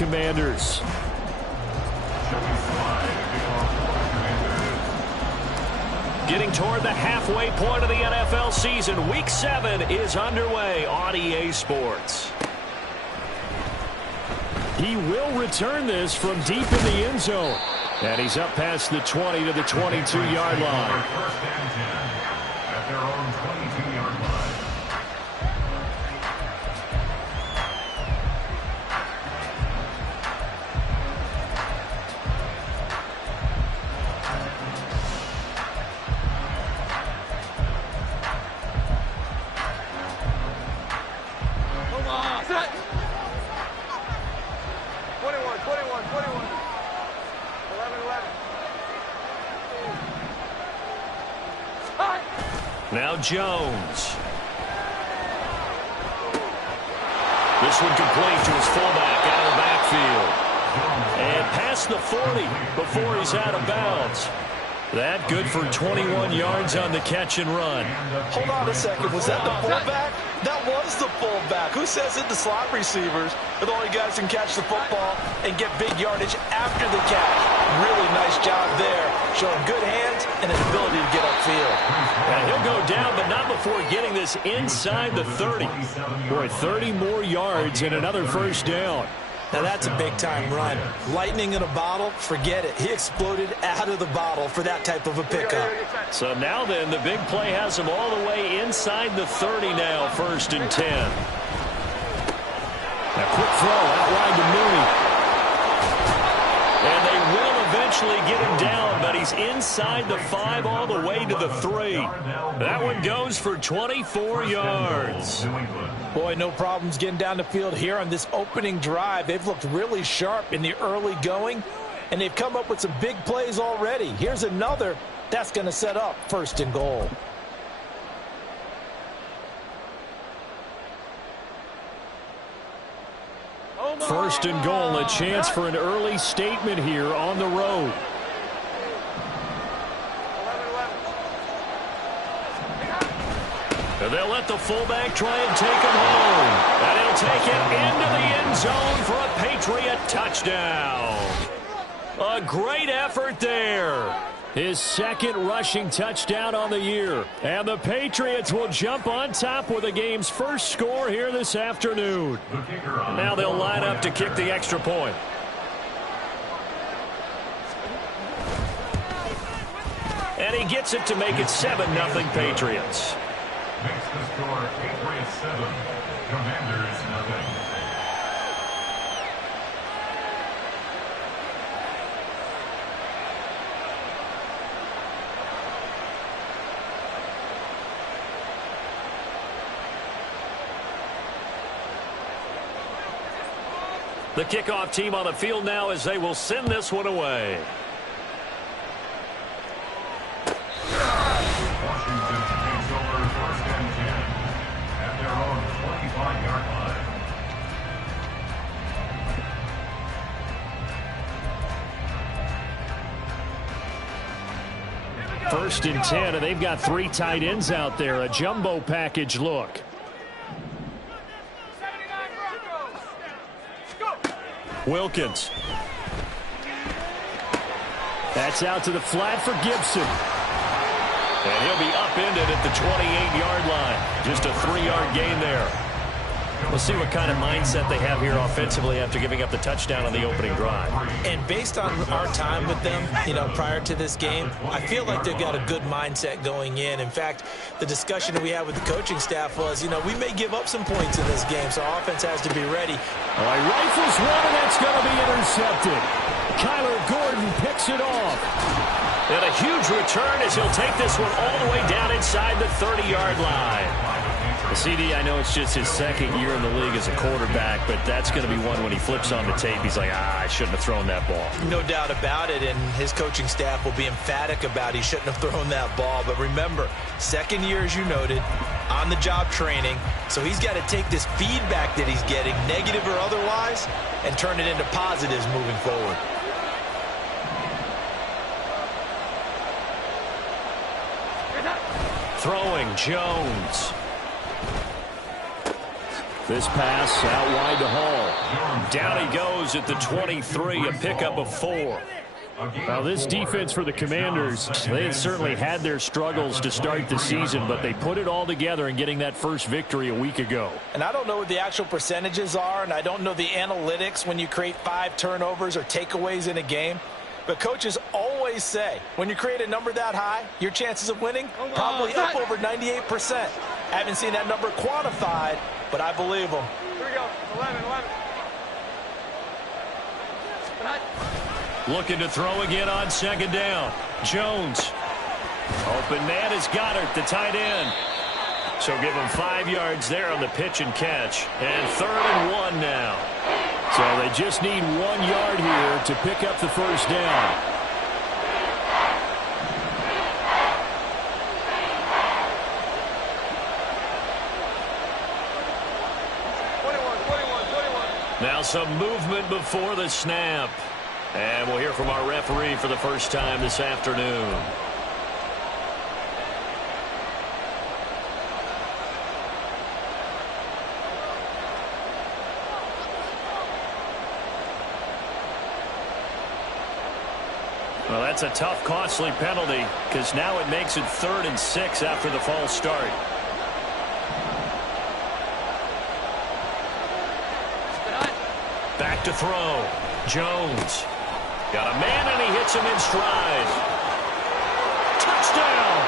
Commanders. Getting toward the halfway point of the NFL season, Week 7 is underway on EA Sports. He will return this from deep in the end zone. And he's up past the 20 to the 22-yard line. First and 10 at their own 22-yard line. Now Jones. This one complete to his fullback out of the backfield. And past the 40 before he's out of bounds. That good for 21 yards on the catch and run. Hold on a second. Was that the fullback? That was the fullback. Who says it? The slot receivers are the only guys who can catch the football and get big yardage after the catch. Really nice job there. Showing good hands and an ability to get upfield. And he'll go down, but not before getting this inside the 30. Boy, 30 more yards and another first down. Now that's a big-time run. Lightning in a bottle, forget it. He exploded out of the bottle for that type of a pickup. So now then, the big play has him all the way inside the 30 now, first and 10. A quick throw out wide to Mooney. And they will eventually get him down, but he's inside the 5 all the way to the 3. That one goes for 24 yards. Boy, no problems getting down the field here on this opening drive. They've looked really sharp in the early going, and they've come up with some big plays already. Here's another that's going to set up first and goal. First and goal, a chance for an early statement here on the road. And they'll let the fullback try and take him home. And he'll take it into the end zone for a Patriot touchdown. A great effort there. His second rushing touchdown on the year. And the Patriots will jump on top with the game's first score here this afternoon. Now they'll line up to kick the extra point. And he gets it to make it 7-0 Patriots. Makes the score Patriots 7, Commanders 0. The kickoff team on the field now as they will send this one away. Washington takes over first and 10 at their own 25-yard line. First and 10, and they've got 3 tight ends out there. A jumbo package look. Wilkins. That's out to the flat for Gibson. And he'll be upended at the 28-yard line. Just a 3-yard gain there. We'll see what kind of mindset they have here offensively after giving up the touchdown on the opening drive. And based on our time with them, prior to this game, I feel like they've got a good mindset going in. In fact, the discussion that we had with the coaching staff was, we may give up some points in this game, so our offense has to be ready. All right, rifles one, and that's going to be intercepted. Kyler Gordon picks it off. And a huge return as he'll take this one all the way down inside the 30-yard line. CD, I know it's just his second year in the league as a quarterback, but that's going to be one when he flips on the tape, he's like, I shouldn't have thrown that ball. No doubt about it, and his coaching staff will be emphatic about he shouldn't have thrown that ball. But remember, second year, as you noted, on-the-job training, so he's got to take this feedback that he's getting, negative or otherwise, and turn it into positives moving forward. Throwing, Jones. This pass out wide to Hall. Down he goes at the 23, a pickup of 4. Now, this defense for the Commanders, they had certainly had their struggles to start the season, but they put it all together in getting that first victory a week ago. And I don't know what the actual percentages are, and I don't know the analytics when you create 5 turnovers or takeaways in a game. But coaches always say, when you create a number that high, your chances of winning probably up over 98%. I haven't seen that number quantified, but I believe them. Here we go. 11. Looking to throw again on second down. Jones. Open man is Goddard, the tight end. So give him 5 yards there on the pitch and catch. And 3rd and 1 now. So they just need 1 yard here to pick up the first down. Now some movement before the snap. And we'll hear from our referee for the first time this afternoon. Well, that's a tough, costly penalty because now it makes it 3rd and 6 after the false start. Back to throw. Jones. Got a man, and he hits him in stride. Touchdown!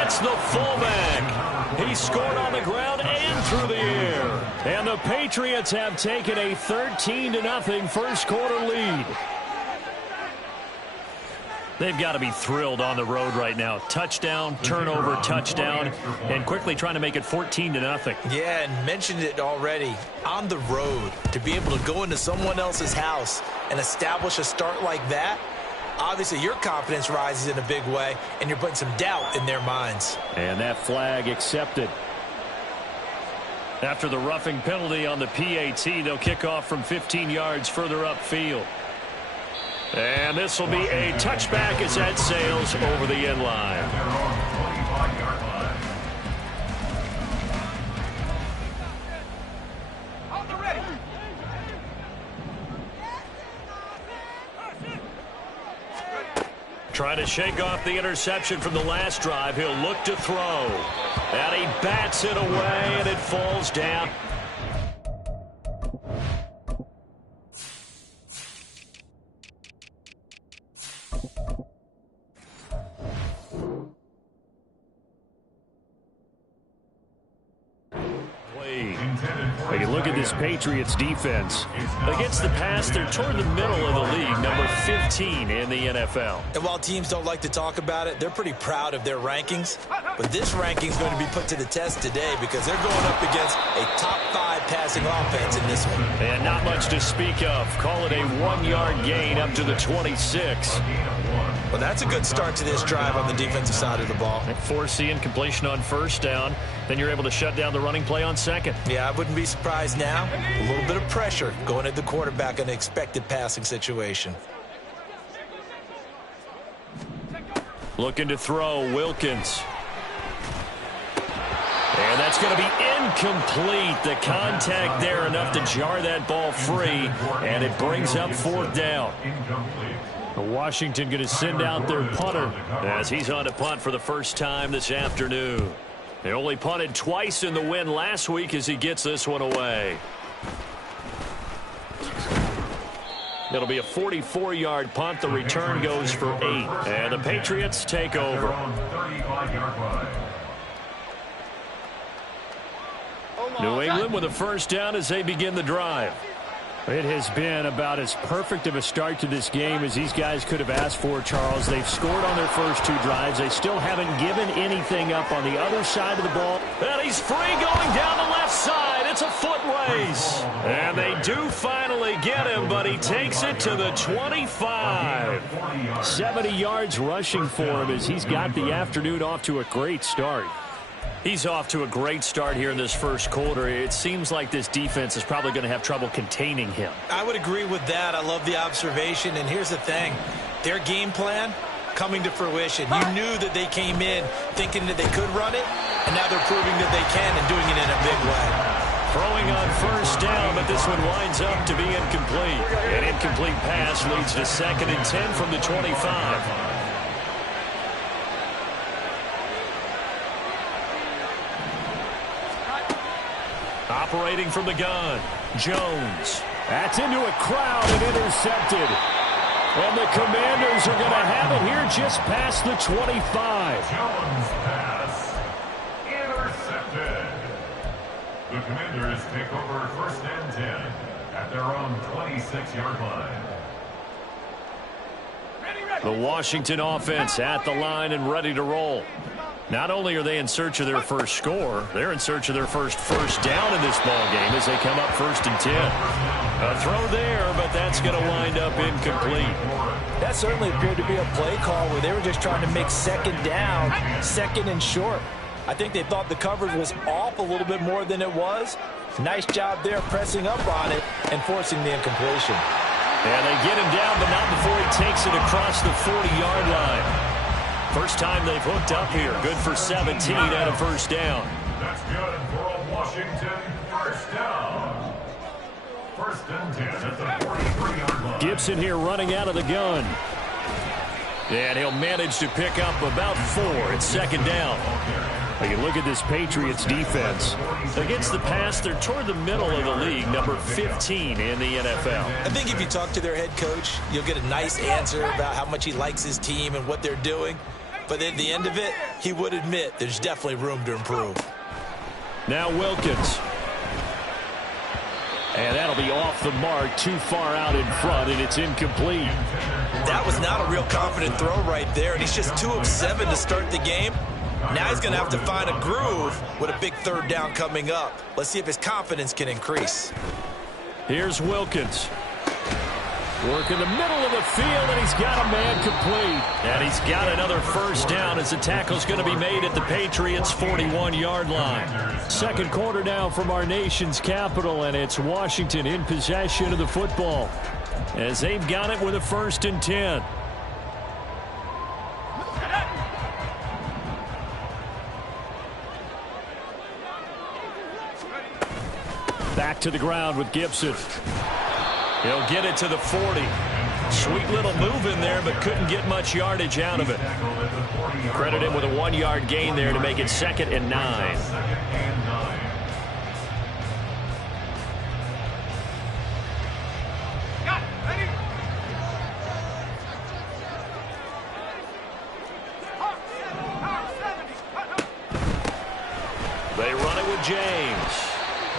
It's the fullback. He scored on the ground and through the air. And the Patriots have taken a 13-0 first quarter lead. They've got to be thrilled on the road right now. Touchdown, turnover, touchdown, and quickly trying to make it 14-0. Yeah, and mentioned it already. On the road, to be able to go into someone else's house and establish a start like that, obviously your confidence rises in a big way, and you're putting some doubt in their minds. And that flag accepted. After the roughing penalty on the PAT, they'll kick off from 15 yards further upfield. And this will be a touchback as that sails over the end line. Trying to shake off the interception from the last drive. He'll look to throw. And he bats it away, and it falls down. When you look at this Patriots defense, against the pass, they're toward the middle of the league, number 15 in the NFL. And while teams don't like to talk about it, they're pretty proud of their rankings. But this ranking is going to be put to the test today because they're going up against a top 5 passing offense in this one. And not much to speak of. Call it a 1-yard gain up to the 26. Well, that's a good start to this drive on the defensive side of the ball. Forcing incompletion on first down. Then you're able to shut down the running play on second. Yeah, I wouldn't be surprised now. A little bit of pressure going at the quarterback in an expected passing situation. Looking to throw, Wilkins. And that's going to be incomplete. The contact there enough to jar that ball free, and it brings up 4th down. Washington going to send out their punter as he's on to punt for the first time this afternoon. They only punted twice in the win last week as he gets this one away. It'll be a 44-yard punt. The return goes for 8. And the Patriots take over. New England with a first down as they begin the drive. It has been about as perfect of a start to this game as these guys could have asked for, Charles. They've scored on their first 2 drives. They still haven't given anything up on the other side of the ball. And he's free going down the left side. It's a foot race. And they do finally get him, but he takes it to the 25. 70 yards rushing for him as he's got the afternoon off to a great start. He's off to a great start here in this first quarter. It seems like this defense is probably going to have trouble containing him. I would agree with that. I love the observation. And here's the thing. Their game plan coming to fruition. You knew that they came in thinking that they could run it, and now they're proving that they can and doing it in a big way. Throwing on first down, but this one winds up to be incomplete. An incomplete pass leads to 2nd and 10 from the 25. Operating from the gun, Jones. That's into a crowd and intercepted. And the Commanders are going to have it here just past the 25. Jones pass intercepted. The Commanders take over 1st and 10 at their own 26-yard line. The Washington offense at the line and ready to roll. Not only are they in search of their first score, they're in search of their first down in this ball game as they come up 1st and 10. A throw there, but that's going to wind up incomplete. That certainly appeared to be a play call where they were just trying to make 2nd down, 2nd and short. I think they thought the coverage was off a little bit more than it was. Nice job there pressing up on it and forcing the incompletion. And they get him down, but not before he takes it across the 40-yard line. First time they've hooked up here. Good for 17 out of 1st down. That's good for a Washington 1st down. 1st and 10 at the 43-yard line. Gibson here running out of the gun. And he'll manage to pick up about 4 at 2nd down. You look at this Patriots defense. Against the pass, they're toward the middle of the league, number 15 in the NFL. I think if you talk to their head coach, you'll get a nice answer about how much he likes his team and what they're doing. But at the end of it, he would admit there's definitely room to improve. Now Wilkins. And that'll be off the mark, too far out in front, and it's incomplete. That was not a real confident throw right there, and he's just 2 of 7 to start the game. Now he's going to have to find a groove with a big 3rd down coming up. Let's see if his confidence can increase. Here's Wilkins. Work in the middle of the field, and he's got a man complete. And he's got another 1st down as the tackle's going to be made at the Patriots' 41-yard line. 2nd quarter now from our nation's capital, and it's Washington in possession of the football as they've got it with a 1st and 10. Back to the ground with Gibson. He'll get it to the 40. Sweet little move in there, but couldn't get much yardage out of it. Credit him with a 1-yard gain there to make it 2nd and 9. They run it with James.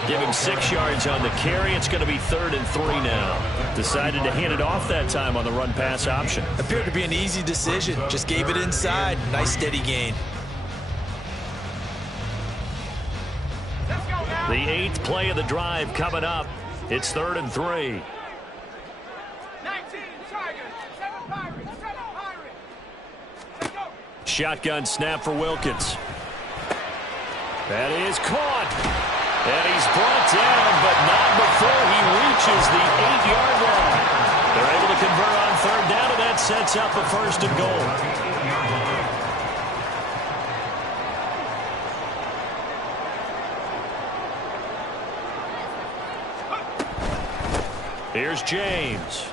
Give him 6 yards on the carry. It's going to be 3rd and 3 now. Decided to hand it off that time on the run-pass option. Appeared to be an easy decision. Just gave it inside. Nice steady gain. The 8th play of the drive coming up. It's 3rd and 3. 19 Tigers, 7 Pirates, 7 Pirates. Let's go. Shotgun snap for Wilkins. That is caught. And he's brought down, but not before he reaches the 8-yard line. They're able to convert on 3rd down, and that sets up a 1st and goal. Here's James.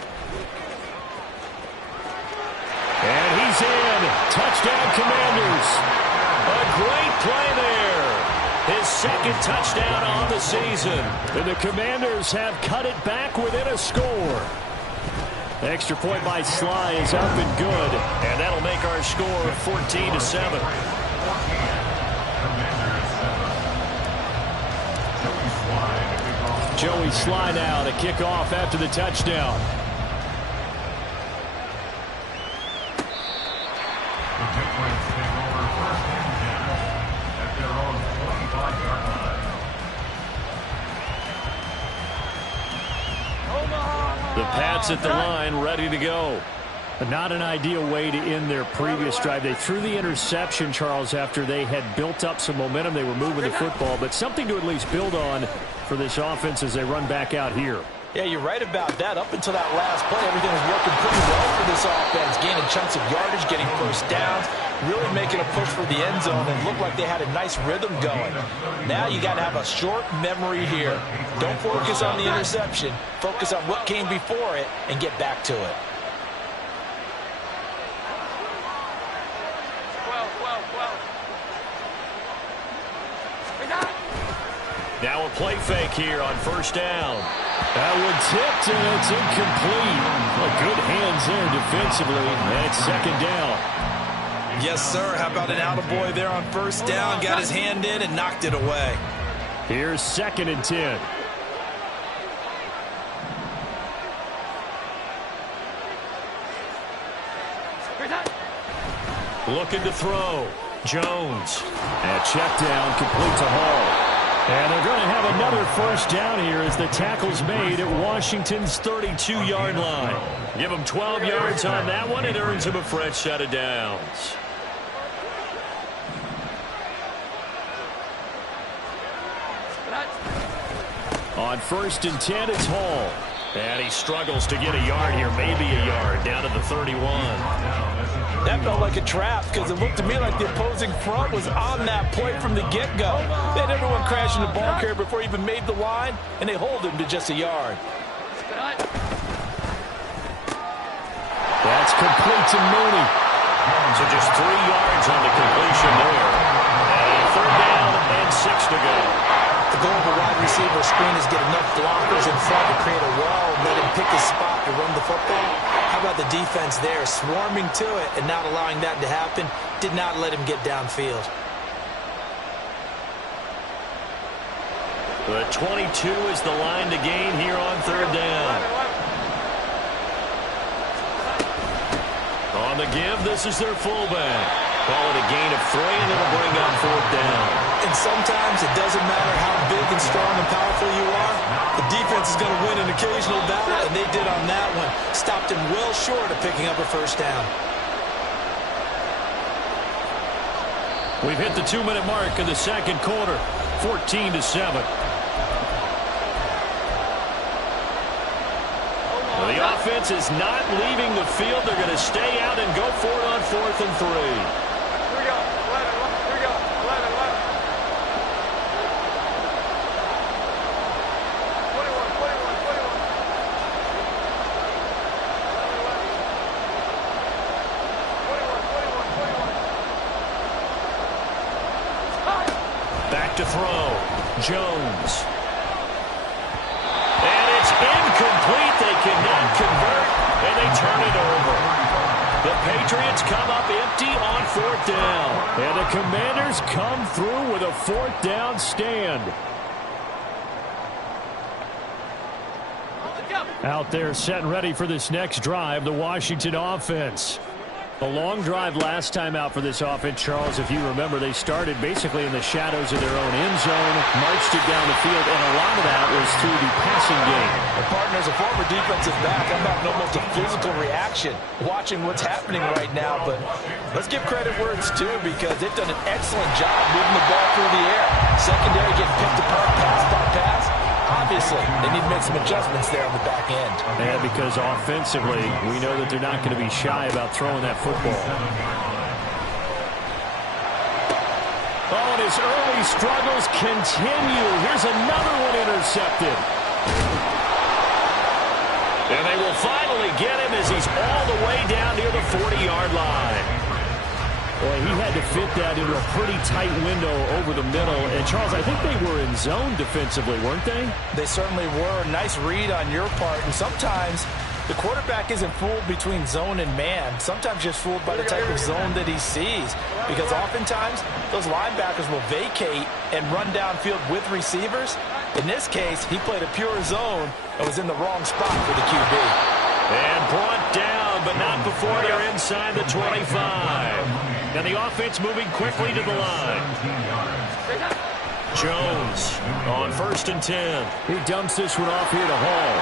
And he's in. Touchdown, Commanders. A great play there. His 2nd touchdown on the season. And the Commanders have cut it back within a score. Extra point by Sly is up and good. And that'll make our score 14-7. Joey Sly now to kick off after the touchdown. The Patriots take over 1st and 10 at their own 25-yard line. The Pats at the line, ready to go. But not an ideal way to end their previous drive. They threw the interception, Charles, after they had built up some momentum. They were moving the football, but something to at least build on for this offense as they run back out here. Yeah, you're right about that. Up until that last play, everything was working pretty well for this offense. Gaining chunks of yardage, getting first downs, really making a push for the end zone, and looked like they had a nice rhythm going. Now you got to have a short memory here. Don't focus on the interception. Focus on what came before it and get back to it. Now a play fake here on first down. That one tipped, and it's incomplete. Well, good hands there defensively, and it's second down. Yes, sir. How about an attaboy there on first down? Got his hand in and knocked it away. Here's 2nd and 10. Looking to throw. Jones. And check down, complete to Hall. And they're going to have another first down here as the tackle's made at Washington's 32-yard line. Give him 12 yards on that one. It earns him a fresh set of downs. On 1st and 10, it's Hall. And he struggles to get a yard here, maybe a yard, down to the 31. That felt like a trap because it looked to me like the opposing front was on that play from the get-go. They had everyone crashing the ball carrier before he even made the line, and they hold him to just a yard. That's complete to Mooney. So just 3 yards on the completion there. And 3rd down and 6 to go. The goal of a wide receiver screen is get enough blockers in front to create a wall and let him pick his spot to run the football. How about the defense there, swarming to it and not allowing that to happen? Did not let him get downfield. The 22 is the line to gain here on 3rd down. On the give, this is their fullback. Call it a gain of 3, and it'll bring up 4th down. And sometimes it doesn't matter how big and strong and powerful you are. The defense is going to win an occasional battle, and they did on that one. Stopped him well short of picking up a first down. We've hit the 2-minute mark of the 2nd quarter, 14-7. The offense is not leaving the field. They're going to stay out and go for it on 4th and 3. Here we go. 11. 21. Back to throw. Jones. And it's incomplete. They cannot convert, and they turn it over. The Patriots come up empty on 4th down. And the Commanders come through with a 4th down stand. Out there set and ready for this next drive, the Washington offense. A long drive last time out for this offense, Charles. If you remember, they started basically in the shadows of their own end zone, marched it down the field, and a lot of that was through the passing game. The partner is a former defensive back. I'm having almost a physical reaction watching what's happening right now. But let's give credit where it's due because they've done an excellent job moving the ball through the air. Secondary getting picked apart pass by pass. Obviously, they need to make some adjustments there on the back end. And because offensively, we know that they're not going to be shy about throwing that football. Oh, and his early struggles continue. Here's another one intercepted. And they will finally get him as he's all the way down near the 40-yard line. Boy, he had to fit that into a pretty tight window over the middle. And, Charles, I think they were in zone defensively, weren't they? They certainly were. Nice read on your part. And sometimes the quarterback isn't fooled between zone and man. Sometimes just fooled by the type of zone that he sees. Because oftentimes, those linebackers will vacate and run downfield with receivers. In this case, he played a pure zone and was in the wrong spot for the QB. And brought down, but not before they're inside the 25. And the offense moving quickly to the line. Jones on 1st and 10. He dumps this one off here to Hall.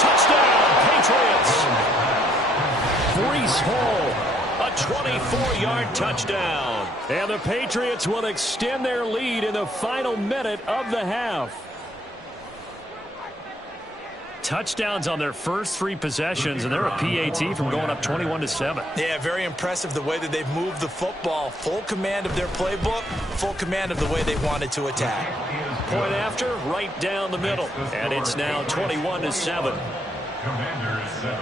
Touchdown, Patriots! Breece Hall, a 24-yard touchdown. And the Patriots will extend their lead in the final minute of the half. touchdowns on their first 3 possessions, and they're a PAT from going up 21-7. Yeah, very impressive the way that they've moved the football. Full command of their playbook, full command of the way they wanted to attack. Point after, right down the middle. And it's now 21-7. Commanders 7.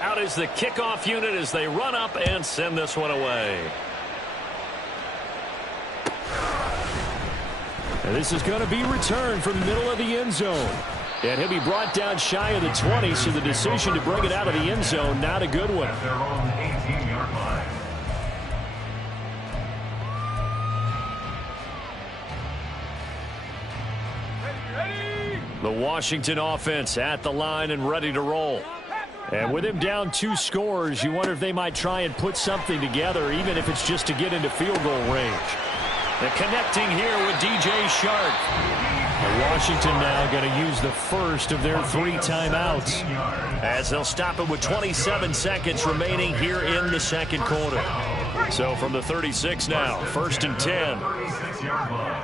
Out is the kickoff unit as they run up and send this one away. And this is going to be returned from the middle of the end zone. And he'll be brought down shy of the 20, so the decision to bring it out of the end zone, not a good one. At their own 18-yard line. The Washington offense at the line and ready to roll. And with him down 2 scores, you wonder if they might try and put something together, even if it's just to get into field goal range. And connecting here with DJ Shark. And Washington now going to use the first of their 3 timeouts, as they'll stop it with 27 seconds remaining here in the second quarter. So from the 36 now, 1st and 10. 36-yard line.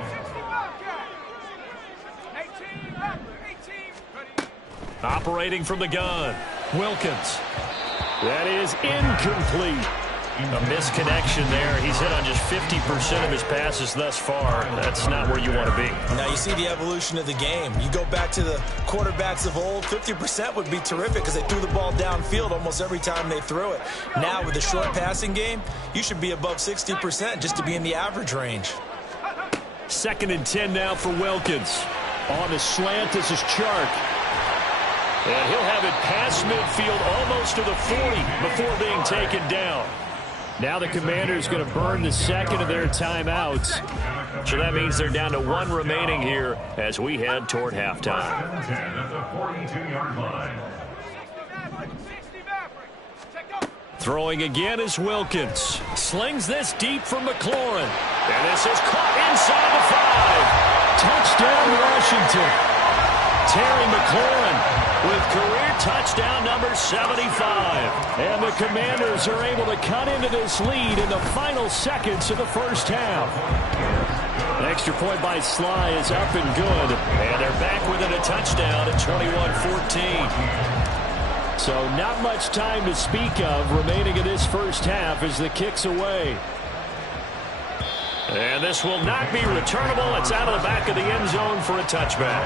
Operating from the gun, Wilkins. That is incomplete. A misconnection there. He's hit on just 50% of his passes thus far. That's not where you want to be. Now you see the evolution of the game. You go back to the quarterbacks of old, 50% would be terrific because they threw the ball downfield almost every time they threw it. Now with the short passing game, you should be above 60% just to be in the average range. 2nd and 10 now for Wilkins. On the slant, this is Chark. And he'll have it past midfield almost to the 40 before being taken down. Now the Commanders going to burn the second of their timeouts. So that means they're down to 1 remaining here as we head toward halftime. 10 at the 42-yard line. Throwing again is Wilkins. Slings this deep from McLaurin. And this is caught inside the 5. Touchdown, Washington. Terry McLaurin with career touchdown number 75. And the Commanders are able to cut into this lead in the final seconds of the first half. An extra point by Sly is up and good. And they're back within a touchdown at 21-14. So not much time to speak of remaining in this first half as the kick's away. And this will not be returnable. It's out of the back of the end zone for a touchback.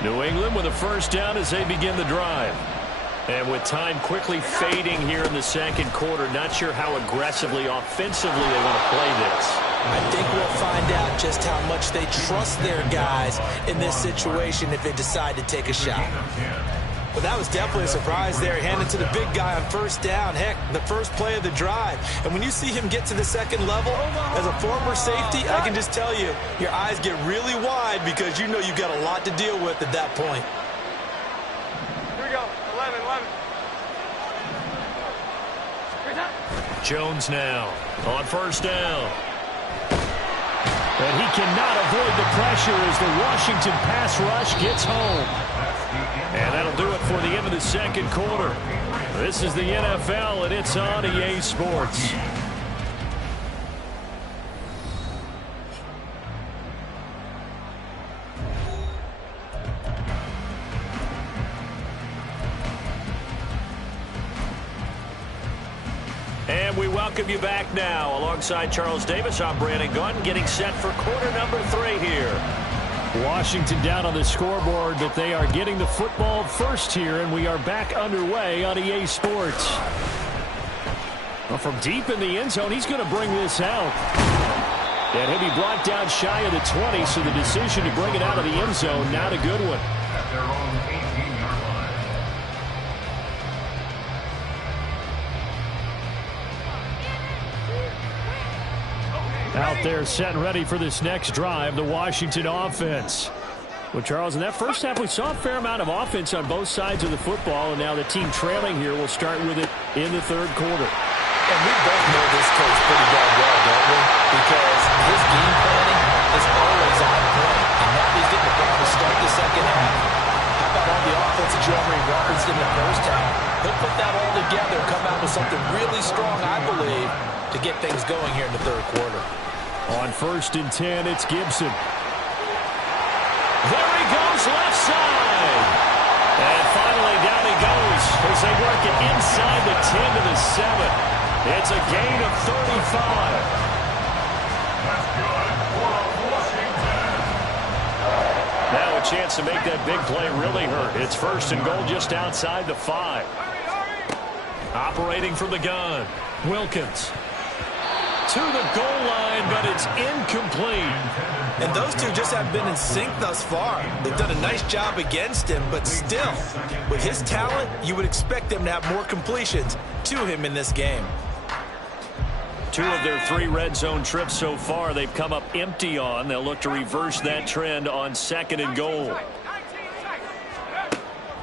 New England with a first down as they begin the drive. And with time quickly fading here in the second quarter, not sure how aggressively, offensively they want to play this. I think we'll find out just how much they trust their guys in this situation if they decide to take a shot. But that was definitely a surprise there. Handed to the big guy on first down. Heck, the first play of the drive. And when you see him get to the second level, as a former safety, I can just tell you, your eyes get really wide because you know you've got a lot to deal with at that point. Here we go. 11. Jones now on first down. But he cannot avoid the pressure as the Washington pass rush gets home. And that'll do it for the end of the second quarter. This is the NFL, and it's on EA Sports. And we welcome you back now. Alongside Charles Davis, I'm Brandon Gaudin, getting set for quarter number 3 here. Washington down on the scoreboard, but they are getting the football first here, and we are back underway on EA Sports. Well, from deep in the end zone, he's going to bring this out. And he'll be brought down shy of the 20, so the decision to bring it out of the end zone, not a good one. At their own 18-yard line. Out there set and ready for this next drive, the Washington offense. Well, Charles, in that first half, we saw a fair amount of offense on both sides of the football, and now the team trailing here will start with it in the third quarter. And we both know this coach pretty darn well, don't we? Because his game planning is always on point. And now he's getting the ball to start the second half. How about all the offense that you already referenced in the first half? He'll put that all together and come out with something really strong, I believe, to get things going here in the third quarter. On 1st and 10, it's Gibson. There he goes, left side. And finally down he goes as they work it inside the 10 to the 7. It's a gain of 35. That's good for Washington. Now a chance to make that big play really hurt. It's 1st and goal just outside the 5. Operating from the gun, Wilkins. To the goal line, but it's incomplete. And those two just haven't been in sync thus far. They've done a nice job against him, but still, with his talent, you would expect them to have more completions to him in this game. 2 of their 3 red zone trips so far, they've come up empty on. They'll look to reverse that trend on 2nd and goal.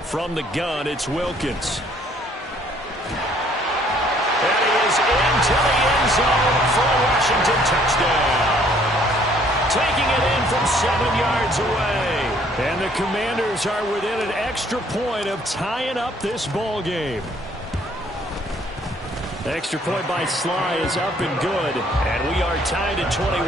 From the gun, it's Wilkins. And he is into the end zone for a Washington touchdown. Taking it in from 7 yards away. And the Commanders are within an extra point of tying up this ball game. The extra point by Sly is up and good. And we are tied at 21.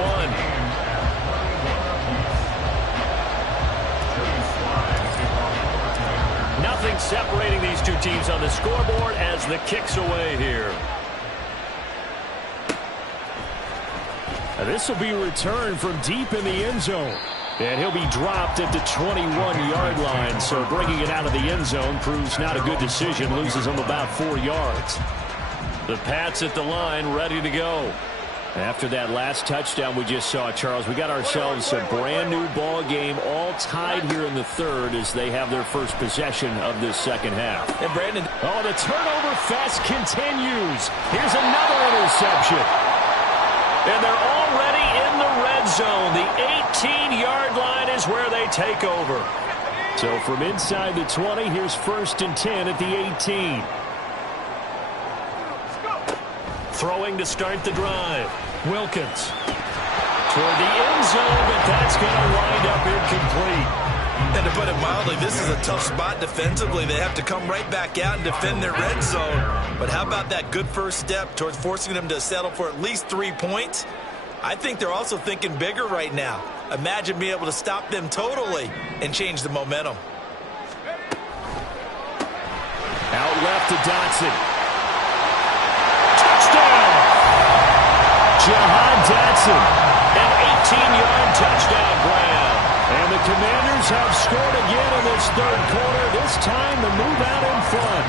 Nothing separating these two teams on the scoreboard as the kick's away here. This will be returned from deep in the end zone. And he'll be dropped at the 21-yard line. So bringing it out of the end zone proves not a good decision. Loses him about 4 yards. The Pats at the line, ready to go. After that last touchdown we just saw, Charles, we got ourselves a brand-new ball game, all tied here in the third as they have their first possession of this second half. And Brandon, oh, the turnover fest continues. Here's another interception. And they're already in the red zone. The 18-yard line is where they take over. So from inside the 20, here's 1st and 10 at the 18. Throwing to start the drive. Wilkins. Toward the end zone, but that's going to wind up incomplete. and to put it mildly, this is a tough spot defensively. They have to come right back out and defend their red zone. But how about that good first step towards forcing them to settle for at least 3 points? I think they're also thinking bigger right now. Imagine being able to stop them totally and change the momentum. Out left to Dotson. Touchdown! Jahan Dotson. An 18-yard touchdown grab. And the Commanders have scored again in this third quarter. This time the move out in front.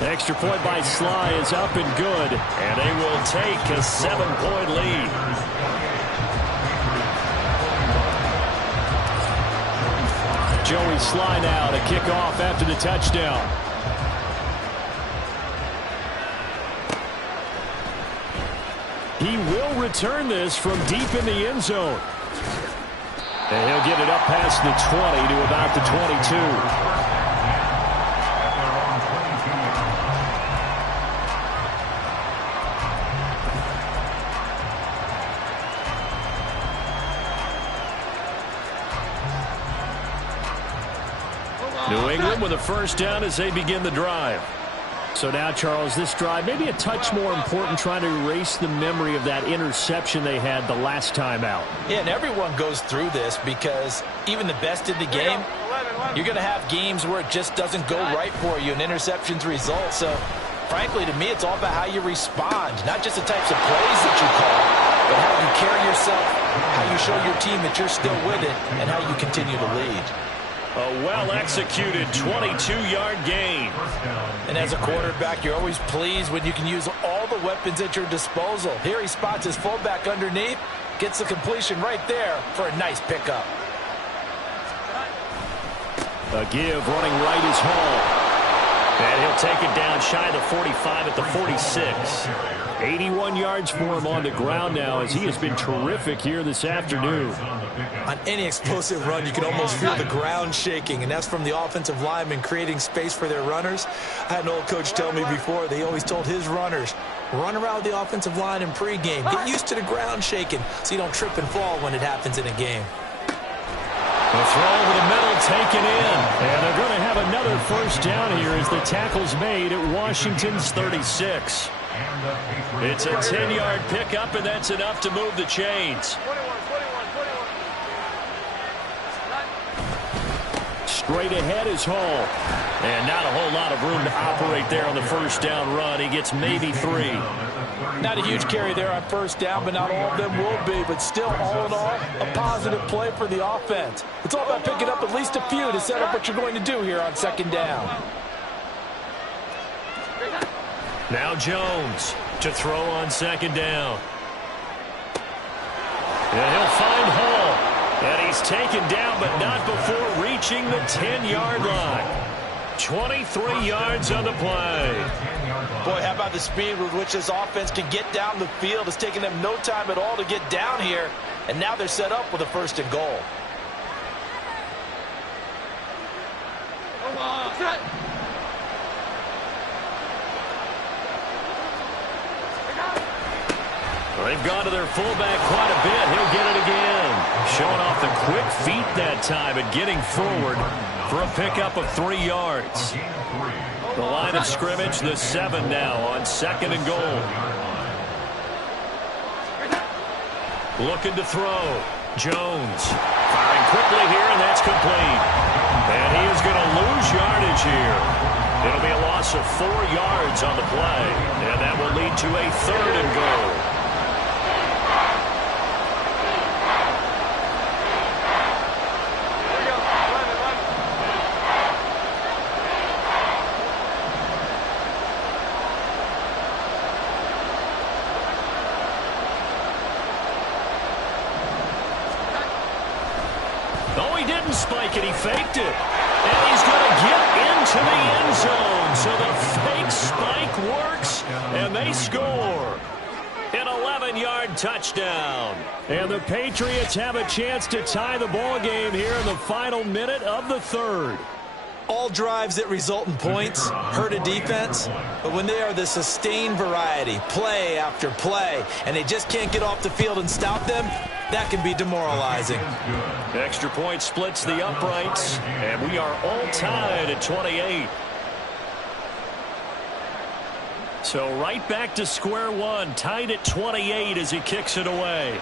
Extra point by Sly is up and good. And they will take a 7-point lead. Joey Sly now to kick off after the touchdown. He will return this from deep in the end zone. And he'll get it up past the 20 to about the 22. New England with a first down as they begin the drive. So now, Charles, this drive maybe a touch more important, trying to erase the memory of that interception they had the last time out. Yeah, and everyone goes through this because even the best in the game, you're going to have games where it just doesn't go right for you and interceptions result. So, frankly, to me, it's all about how you respond, not just the types of plays that you call, but how you carry yourself, how you show your team that you're still with it, and how you continue to lead. A well-executed 22-yard gain. And as a quarterback, you're always pleased when you can use all the weapons at your disposal. Here he spots his fullback underneath, gets the completion right there for a nice pickup. A give running right is Hall. And he'll take it down shy of the 45 at the 46. 81 yards for him on the ground now as he has been terrific here this afternoon. On any explosive run, you can almost feel the ground shaking, and that's from the offensive linemen creating space for their runners. I had an old coach tell me before, they always told his runners, run around the offensive line in pregame. Get used to the ground shaking so you don't trip and fall when it happens in a game. The throw over the middle taken in. And they're going to have another first down here as the tackle's made at Washington's 36. It's a 10-yard pickup, and that's enough to move the chains. 21. Straight ahead is Hall. And not a whole lot of room to operate there on the first down run. He gets maybe 3. Not a huge carry there on first down, but not all of them will be. But still, all in all, a positive play for the offense. It's all about picking up at least a few to set up what you're going to do here on second down. Now Jones to throw on second down. And he'll find Hall. And he's taken down, but not before reaching the 10-yard line. 23 yards on the play. Boy, how about the speed with which this offense can get down the field? It's taken them no time at all to get down here, and now they're set up with a first and goal. They've gone to their fullback quite a bit. He'll get it again. Showing off the quick feet that time and getting forward for a pickup of 3 yards. The line of scrimmage, the 7 now on second and goal. Looking to throw. Jones firing quickly here, and that's complete. And he is going to lose yardage here. It'll be a loss of 4 yards on the play, and that will lead to a third and goal. Spike it, he faked it, and he's going to get into the end zone. So the fake spike works, and they score. An 11-yard touchdown. And the Patriots have a chance to tie the ball game here in the final minute of the third. All drives that result in points hurt a defense, but when they are the sustained variety, play after play, and they just can't get off the field and stop them, that can be demoralizing. Extra point splits the uprights, and we are all tied at 28. So right back to square one, tied at 28 as he kicks it away.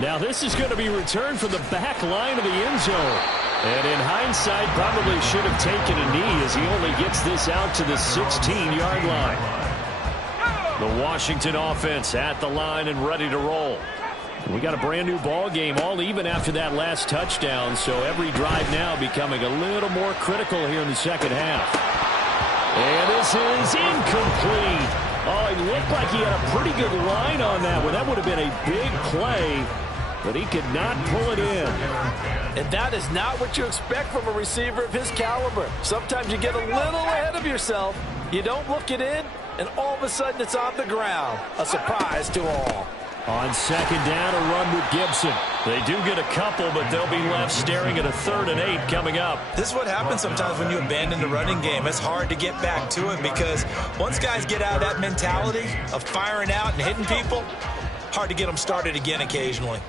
Now this is going to be returned from the back line of the end zone. And in hindsight, probably should have taken a knee as he only gets this out to the 16-yard line. The Washington offense at the line and ready to roll. We got a brand new ball game, all even after that last touchdown. So every drive now becoming a little more critical here in the second half. And this is incomplete. Oh, he looked like he had a pretty good line on that one. That would have been a big play, but he could not pull it in. And that is not what you expect from a receiver of his caliber. Sometimes you get a little ahead of yourself. You don't look it in, and all of a sudden it's on the ground. A surprise to all. On second down, a run with Gibson. They do get a couple, but they'll be left staring at a 3rd and 8 coming up. This is what happens sometimes when you abandon the running game. It's hard to get back to it because once guys get out of that mentality of firing out and hitting people, hard to get them started again occasionally.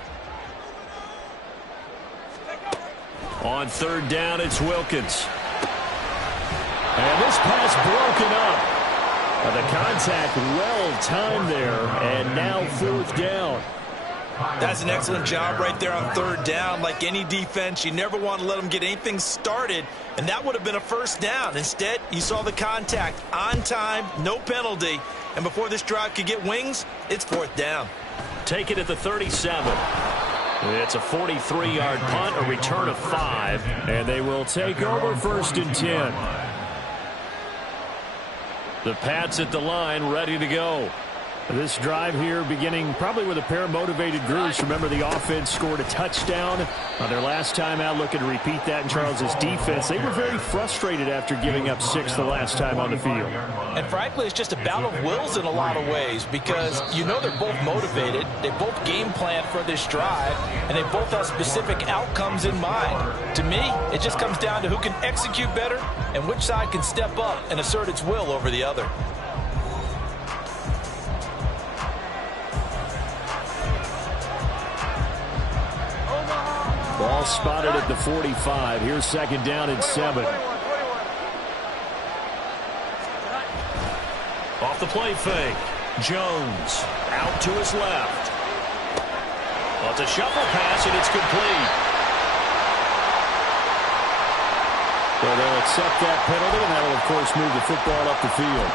On 3rd down, it's Wilkins. And this pass broken up. The contact well-timed there, and now 4th down. That's an excellent job right there on 3rd down. Like any defense, you never want to let them get anything started, and that would have been a 1st down. Instead, you saw the contact on time, no penalty, and before this drive could get wings, it's 4th down. Take it at the 37. It's a 43-yard punt, a return of 5, and they will take over 1st and 10. The Pats at the line, ready to go. This drive here beginning probably with a pair of motivated groups. Remember, the offense scored a touchdown on their last time out. Looking to repeat that in Charles's defense. They were very frustrated after giving up 6 the last time on the field. And frankly, it's just a battle of wills in a lot of ways because you know they're both motivated. They both game plan for this drive, and they both have specific outcomes in mind. To me, it just comes down to who can execute better and which side can step up and assert its will over the other. Ball spotted at the 45. Here's second down and 7. Off the play fake. Jones out to his left. Well, it's a shuffle pass, and it's complete. Well, they'll accept that penalty, and that will, of course, move the football up the field.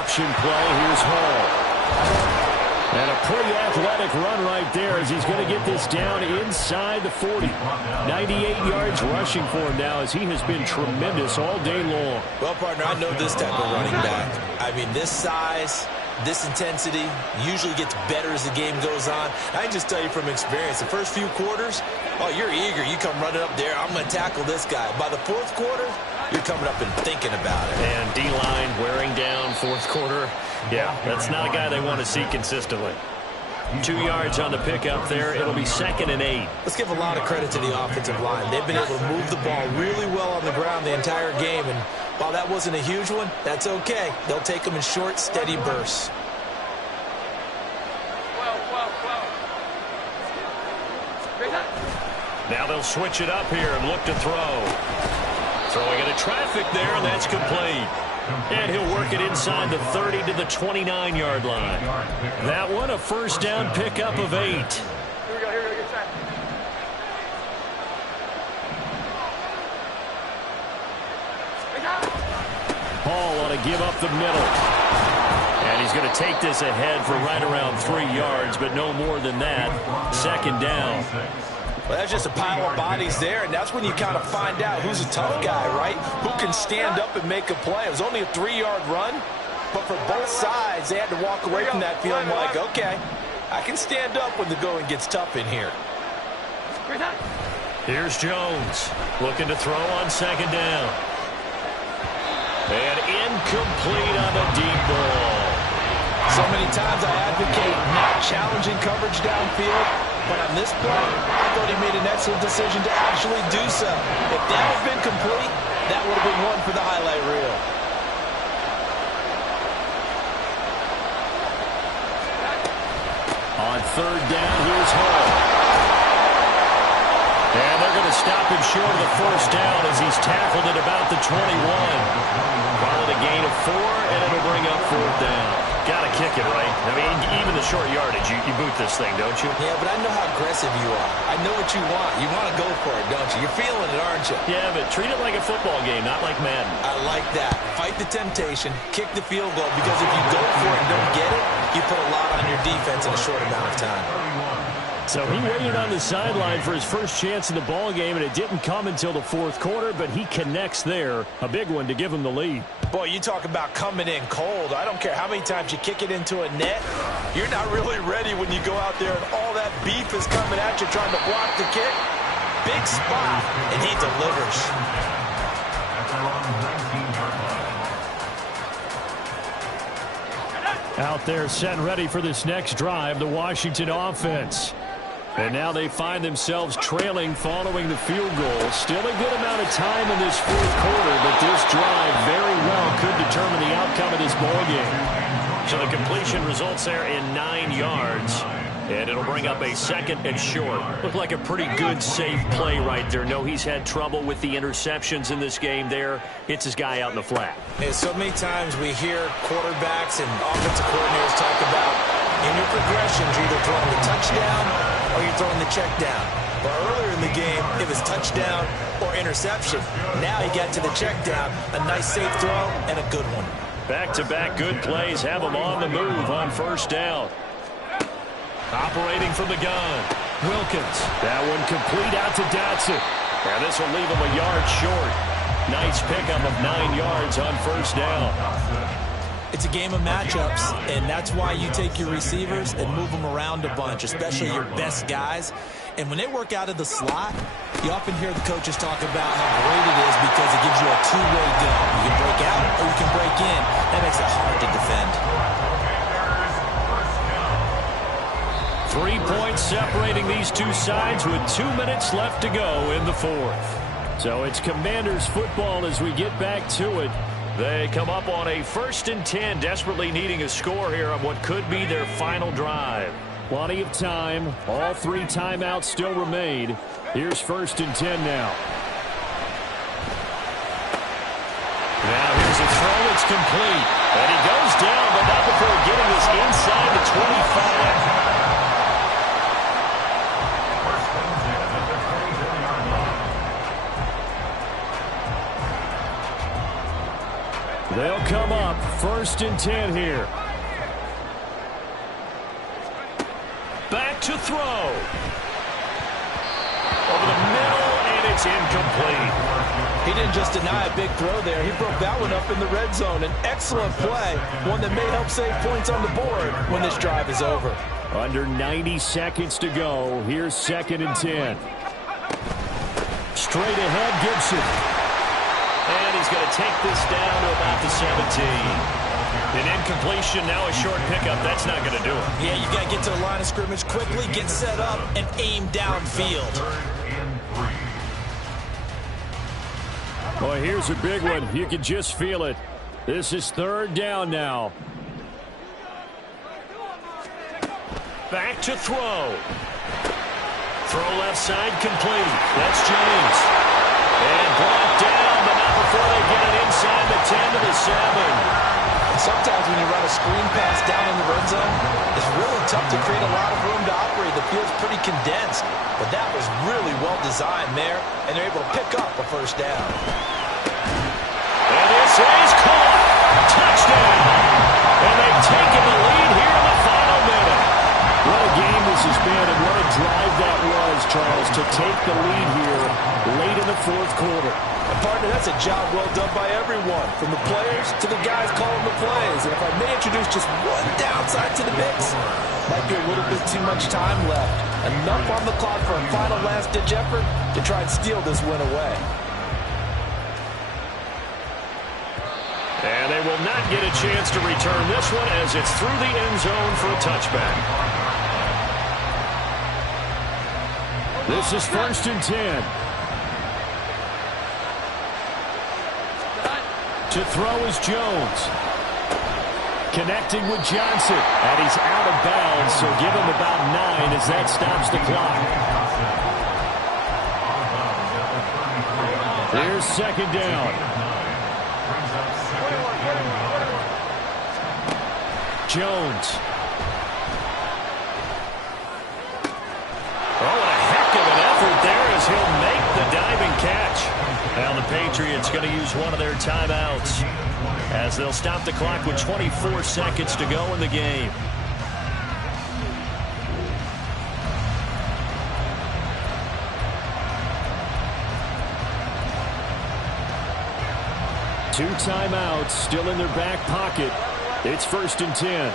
Option play. Here's Hall. And a pretty athletic run right there as he's going to get this down inside the 40. 98 yards rushing for him now as he has been tremendous all day long. Well, partner, I know this type of running back. I mean, this size, this intensity usually gets better as the game goes on. I can just tell you from experience, the first few quarters, oh, you're eager. You come running up there, I'm going to tackle this guy. By the fourth quarter, you're coming up and thinking about it. And D-line wearing down fourth quarter. Yeah, that's not a guy they want to see consistently. 2 yards on the pickup there. It'll be 2nd and 8. Let's give a lot of credit to the offensive line. They've been able to move the ball really well on the ground the entire game. And while that wasn't a huge one, that's okay. They'll take them in short, steady bursts. Now they'll switch it up here and look to throw. Throwing into traffic there, and that's complete. And he'll work it inside the 30 to the 29-yard line. That one, a first down pickup of 8. Here we go, get set. Hall ought to give up the middle. And he's going to take this ahead for right around 3 yards, but no more than that. 2nd down. Well, that's just a pile of bodies there, and that's when you kind of find out who's a tough guy, right? Who can stand up and make a play. It was only a 3-yard run, but for both sides, they had to walk away from that feeling like, okay, I can stand up when the going gets tough in here. Here's Jones looking to throw on 2nd down. And incomplete on the deep ball. So many times I advocate not challenging coverage downfield. But on this play, I thought he made an excellent decision to actually do so. If that had been complete, that would have been one for the highlight reel. On 3rd down, here's Hall. And they're going to stop him short of the first down as he's tackled at about the 21. Call it a gain of 4, and it'll bring up 4th down. Got to kick it, right? I mean, even the short yardage, you boot this thing, don't you? Yeah, but I know how aggressive you are. I know what you want. You want to go for it, don't you? You're feeling it, aren't you? Yeah, but treat it like a football game, not like Madden. I like that. Fight the temptation, kick the field goal, because if you go for it and don't get it, you put a lot on your defense in a short amount of time. So he waited on the sideline for his first chance in the ball game, and it didn't come until the 4th quarter, but he connects there. A big one to give him the lead. Boy, you talk about coming in cold. I don't care how many times you kick it into a net. You're not really ready when you go out there and all that beef is coming at you trying to block the kick. Big spot, and he delivers. Out there set and ready for this next drive, the Washington offense. And now they find themselves trailing following the field goal. Still a good amount of time in this 4th quarter, but this drive very well could determine the outcome of this ball game. So the completion results there in 9 yards. And it'll bring up a 2nd and short. Looked like a pretty good, safe play right there. No, he's had trouble with the interceptions in this game there. Hits his guy out in the flat. And so many times we hear quarterbacks and offensive coordinators talk about in your progressions, you're either throwing the touchdown or you're throwing the check down. But earlier in the game, it was touchdown or interception. Now he got to the check down, a nice safe throw, and a good one. Back-to-back good plays have him on the move on 1st down. Operating from the gun. Wilkins. That one complete out to Dotson. And this will leave him a yard short. Nice pickup of 9 yards on 1st down. It's a game of matchups, and that's why you take your receivers and move them around a bunch, especially your best guys. And when they work out of the slot, you often hear the coaches talk about how great it is because it gives you a two-way go. You can break out or you can break in. That makes it hard to defend. 3 points separating these two sides with 2 minutes left to go in the 4th. So it's Commanders football as we get back to it. They come up on a 1st and 10, desperately needing a score here on what could be their final drive. Plenty of time. All 3 timeouts still remain. Here's 1st and 10 now. Now here's a throw. It's complete. And he goes down, but not before getting this inside the 25. They'll come up 1st and 10 here. Back to throw. Over the middle, and it's incomplete. He didn't just deny a big throw there. He broke that one up in the red zone. An excellent play, one that may help save points on the board when this drive is over. Under 90 seconds to go. Here's 2nd and 10. Straight ahead, Gibson. And he's going to take this down to about the 17. An incompletion, now a short pickup. That's not going to do it. Yeah, you got to get to the line of scrimmage quickly, get set up, and aim downfield. Boy, here's a big one. You can just feel it. This is 3rd down now. Back to throw. Throw left side complete. That's James. And brought down, but not before they get it inside the 10 to the 7. Sometimes when you run a screen pass down in the red zone, it's really tough to create a lot of room to operate. The field's pretty condensed, but that was really well designed there, and they're able to pick up a 1st down. And this is caught. Touchdown. And they've taken the lead here in the final minute. What a game this has been, and what a drive that was, Charles, to take the lead here late in the 4th quarter. And partner, that's a job well done by everyone, from the players to the guys calling the plays. And if I may introduce just one downside to the mix, might be a little bit too much time left. Enough on the clock for a final last-ditch effort to try and steal this win away. And they will not get a chance to return this one as it's through the end zone for a touchback. This is 1st and 10. To throw is Jones. Connecting with Johnson. And he's out of bounds, so give him about 9 as that stops the clock. Here's 2nd down. Jones. Oh, and a heck of an effort there as he'll make the diving catch. Now the Patriots going to use one of their timeouts as they'll stop the clock with 24 seconds to go in the game. Two timeouts still in their back pocket. It's 1st and 10.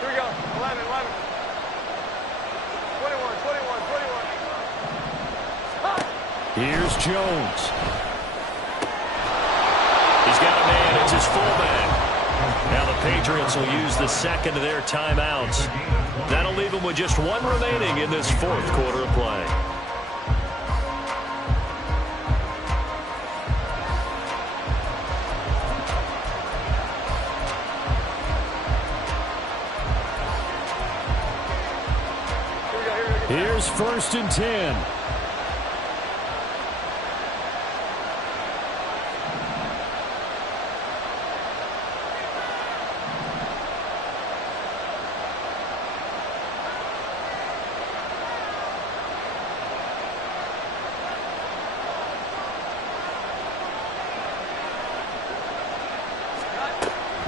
Here we go. 11. 21. Here's Jones. He's got a man. It's his fullback. Now the Patriots will use the 2nd of their timeouts. That'll leave them with just 1 remaining in this 4th quarter of play. Here's 1st and 10.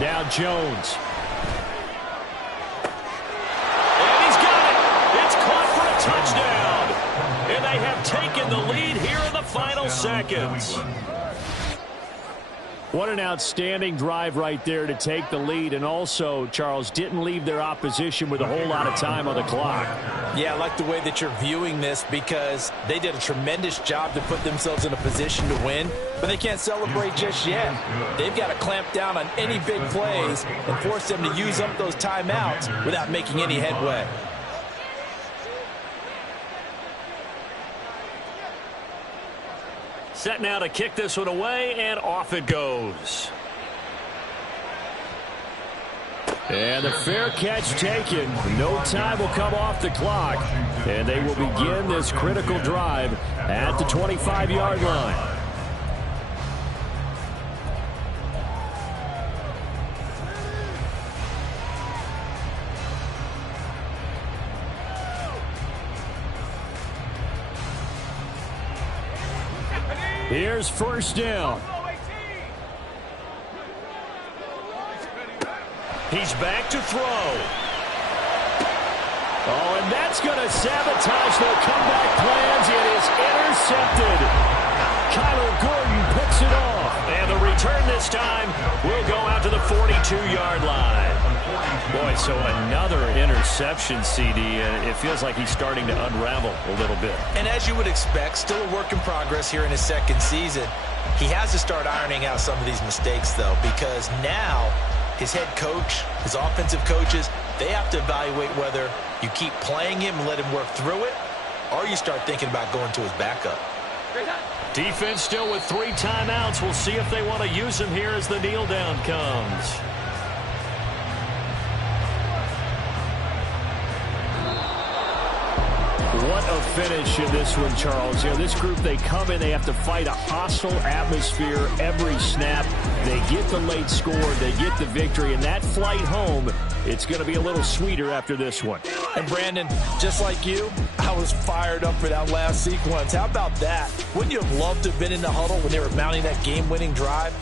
Now Jones. And he's got it. It's caught for a touchdown. And they have taken the lead here in the final seconds. What an outstanding drive right there to take the lead. And also, Charles, didn't leave their opposition with a whole lot of time on the clock. Yeah, I like the way that you're viewing this because they did a tremendous job to put themselves in a position to win, but they can't celebrate just yet. They've got to clamp down on any big plays and force them to use up those timeouts without making any headway. Set now to kick this one away, and off it goes. And the fair catch taken. No time will come off the clock, and they will begin this critical drive at the 25-yard line. Here's first down. He's back to throw. Oh, and that's going to sabotage their comeback plans. It is intercepted. Kyler Gordon picks it off. And the return this time will go out to the 42-yard line. Boy, so another interception, CD. It feels like he's starting to unravel a little bit. And as you would expect, still a work in progress here in his second season. He has to start ironing out some of these mistakes, though, because now his head coach, his offensive coaches, they have to evaluate whether you keep playing him and let him work through it, or you start thinking about going to his backup. Defense still with 3 timeouts. We'll see if they want to use them here as the kneel down comes. What a finish in this one, Charles. You know, this group, they come in, they have to fight a hostile atmosphere every snap. They get the late score, they get the victory, and that flight home, it's going to be a little sweeter after this one. And Brandon, just like you, I was fired up for that last sequence. How about that? Wouldn't you have loved to have been in the huddle when they were mounting that game-winning drive?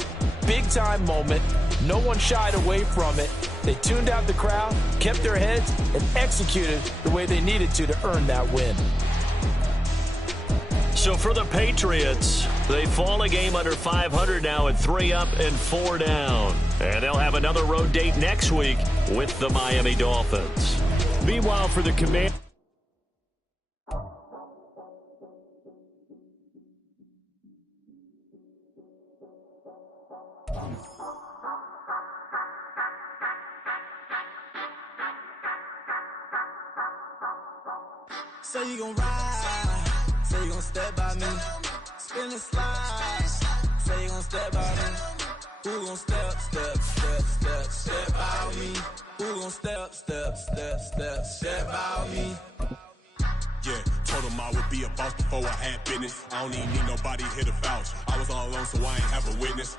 Big-time moment. No one shied away from it. They tuned out the crowd, kept their heads, and executed the way they needed to earn that win. So for the Patriots, they fall a game under 500 now at 3 up and 4 down. And they'll have another road date next week with the Miami Dolphins. Meanwhile, for the Commanders, Say you gon' ride, say you gon' step by me, spin and slide, say you gon' step by me, who gon' step by me, who gon' step by me. Yeah, told him I would be a boss before I had business. I don't even need nobody here to vouch. I was all alone, so I ain't have a witness.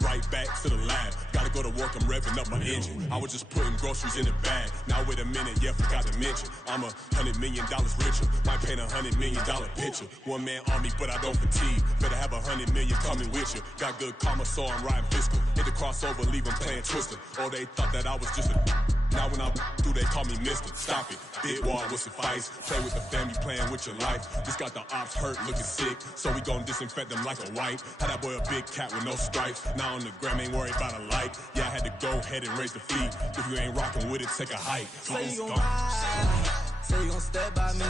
Right back to the lab. Gotta go to work, I'm revving up my engine. I was just putting groceries in the bag. Now wait a minute, yeah, forgot to mention. I'm $100 million richer. Might paint $100 million picture. One man army, but I don't fatigue. Better have $100 million coming with you. Got good karma, so I'm riding fiscal. Hit the crossover, leave them playing Twister. Or they thought that I was just a... Now when I do, they call me Mister. Stop it. Big wall will suffice. Play with the family, playing with your life. Just got the ops hurt, looking sick. So we gon' disinfect them like a wipe. Had that boy a big cat with no stripes. Now on the gram, ain't worried about a light. Yeah, I had to go ahead and raise the feet. If you ain't rocking with it, take a hike. Say you gon' ride, say you gon' step by me,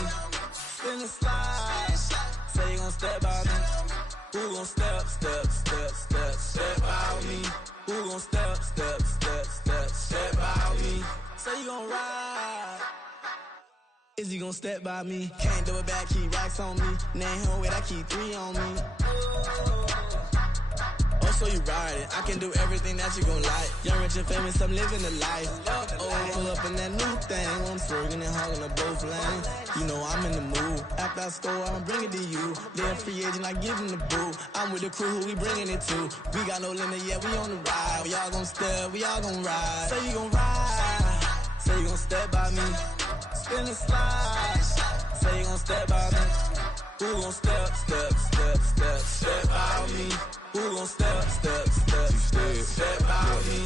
spin and slide, say you gon' step by me, who gon' step by me, who gon' step by me, say you gon' ride. Is he gon' step by me? Can't do it back, keep racks on me. Name him with, I keep 3 on me. Oh, so you ride it. I can do everything that you gon' like. Young, rich, and famous, I'm living the life. Oh, pull up in that new thing. I'm swerving and hogging up both lanes. You know I'm in the mood. After I score, I'ma bring it to you. They're a free agent, I give him the boo. I'm with the crew, who we bringing it to. We got no limit, yeah, we on the ride. We all gon' step, we all gon' ride. Say you gon' ride. Say you gon' step by me. Spin and slide. Say you gon' step by me. Who gon' step by me? Who gon' step by me?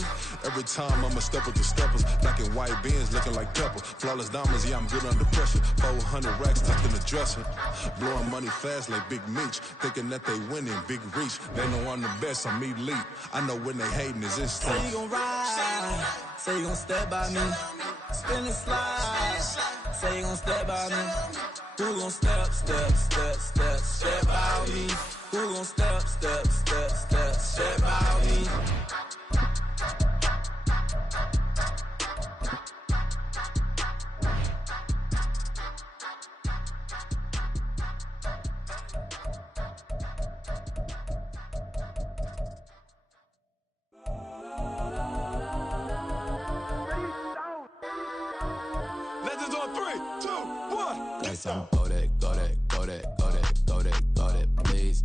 Every time I'm a step with the steppers. Black and white beans looking like pepper. Flawless diamonds, yeah, I'm good under pressure. 400 racks tucked in the dresser. Blowing money fast like Big Meech. Thinking that they winning, big reach. They know I'm the best, I'm elite. I know when they hating is instant. Say you gon' ride, say you gon' step by me. Spin and slide, say you gon' step by me. Who gon' step by me? Who gon' step by me? Legends on 3, 2, 1. Like some go that,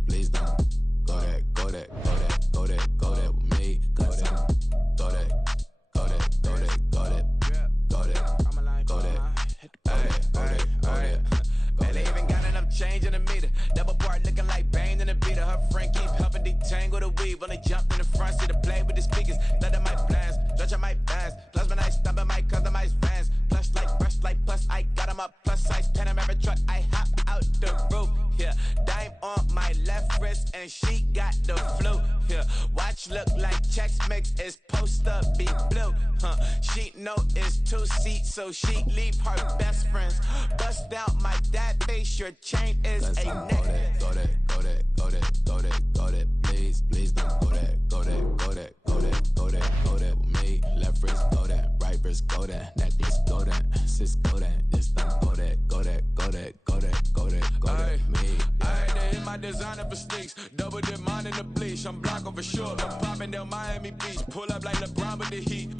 please don't. Go that with me. Go that. Man, they even got enough change in the meter. Double part looking like Bane in the beater. Her friend keep helping detangle the weave. Only jumped in the front seat to play with the speakers. Let my plans, judge my bands. Plus when I stumble my customized vans. Plush like brush like plus I got 'em up. Plus size Panamera truck. I hop out the roof. Yeah, dime on my left wrist and she got the flu. Yeah, watch look like Chex Mix is post up be blue. She know it's 2 seats, so she leave her best friends. Bust out my dad face. Your chain is a necklace. Go that, please don't. Go that with me. Left wrist go that, right wrist go that, necklace go that, sis go that, this don't go that me. I had to hit my designer for sticks, double dip mine in the bleach. I'm blocking for sure, I'm popping down Miami Beach, pull up like LeBron with the heat.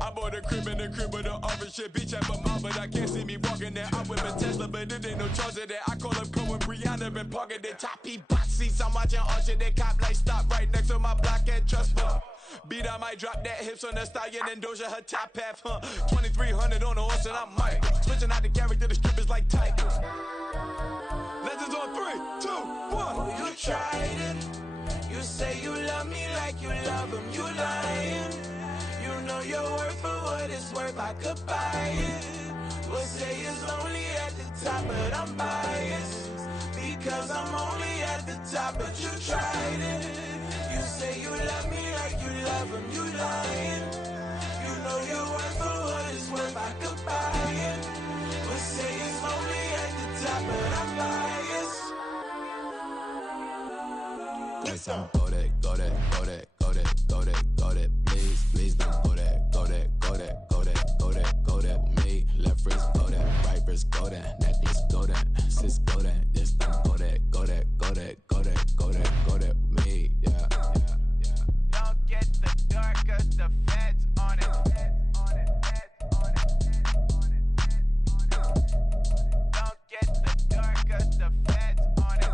I bought a crib in the crib with the office shit, bitch at my mom, but I can't see me walking there. I whip a Tesla, but it ain't no charge of that. I call up Cohen, Brianna been parking the top box seats. I'm watching Usher, they cop like stop right next to my block at Trust Fund. Beat, I might drop that hips on the stallion and Doja her top half, 2300 on the horse and I'm Mike. Switching out the character, the strippers like Tigers. Legends on 3, 2, 1. Oh, you tried it. You say you love me like you love him. You lying. You know your worth for what it's worth. I could buy it. We'll say it's lonely at the top, but I'm biased because I'm only at the top. But you tried it. You say you love me like you love him. You lying. You know your worth for what it's worth. I could buy it. We'll say it's lonely at the top, but I'm biased. Like some go that, please don't. Go that with me. Left wrist go that, right wrist go that, necklace go that, sis go that, this don't go that with me. Yeah. Don't get the dark 'cause the feds on it. Don't get the dark 'cause the feds on it.